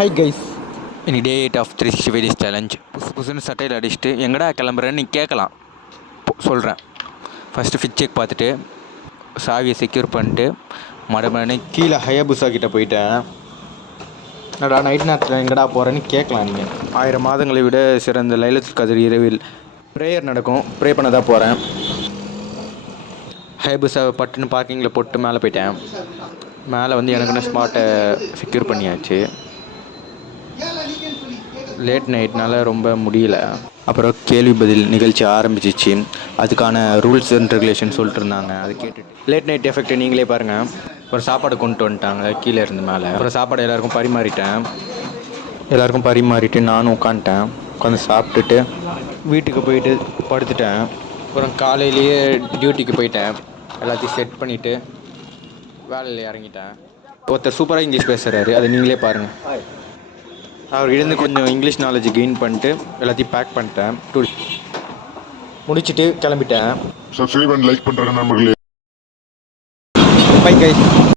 Hi guys, இன்னைக்கு டே 8 of 365 days challenge. புதுசுன்னு சட்டையில் அடிச்சுட்டு எங்கடா கிளம்புறேன்னு நீ கேட்கலாம். சொல்கிறேன். ஃபஸ்ட்டு ஃபிட் செக் பார்த்துட்டு சாவியை செக்யூர் பண்ணிட்டு மறுபடினு கீழே ஹயபுசா கிட்டே போயிட்டேன். என்னடா நைட் நேரத்தில் எங்கடா போகிறேன்னு கேட்கலாம். நீங்கள் 1000 மாதங்களை விட சிறந்த லைலத்துல் கதிர் இரவில் ப்ரேயர் நடக்கும். ப்ரே பண்ண தான் போகிறேன். ஹயபுசாவை பட்டுன்னு பார்க்கிங்கில் போட்டு மேலே போயிட்டேன். மேலே வந்து எனக்குன்னு ஸ்பாட்டை செக்யூர் பண்ணியாச்சு. லேட் நைட்னால ரொம்ப முடியல. அப்புறம் கேள்வி பதில் நிகழ்ச்சி ஆரம்பிச்சிச்சு. அதுக்கான ரூல்ஸ் அண்ட் ரெகுலேஷன் சொல்லிட்டு இருந்தாங்க. அது கேட்டுட்டு லேட் நைட் எஃபெக்ட் நீங்களே பாருங்கள். அப்புறம் சாப்பாடு கொண்டு வந்துட்டாங்க கீழே இருந்து மேலே. அப்புறம் சாப்பாடு எல்லாேருக்கும் பரிமாறிட்டு நானும் உட்காந்து சாப்பிட்டுட்டு வீட்டுக்கு போயிட்டு படுத்துட்டேன். அப்புறம் காலையிலேயே டியூட்டிக்கு போயிட்டேன். எல்லாத்தையும் செட் பண்ணிவிட்டு வேலையில் இறங்கிட்டேன். ஒருத்தர் சூப்பராக இங்கிலீஷ் பேசுகிறாரு, அதை நீங்களே பாருங்கள். அவர்கிட்ட கொஞ்சம் இங்கிலீஷ் நாலேஜ் கெயின் பண்ணிட்டு எல்லாத்தையும் பேக் பண்ணிட்டேன். முடிச்சுட்டு கிளம்பிட்டேன். சப்ஸ்கிரைப் அண்ட் லைக் பண்ணுறேன் நண்பர்களே. Bye guys.